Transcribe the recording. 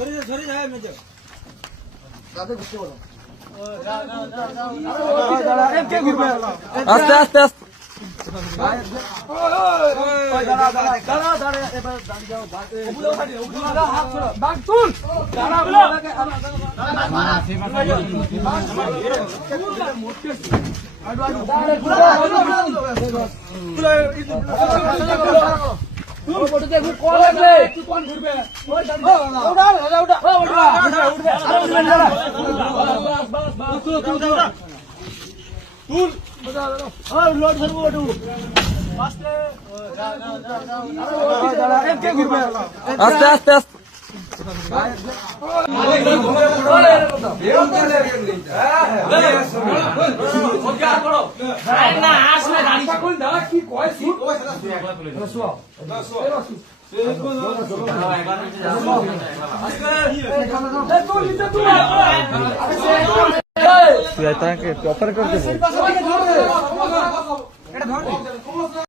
সরে যা সরে যা মেজর দাদা বুঝতে পারো আস্তে আস্তে আস্তে মোটে আস্তে আস্তে আস্তে। কি কয়? তাকে অফার করতেছে। এটা ধরে।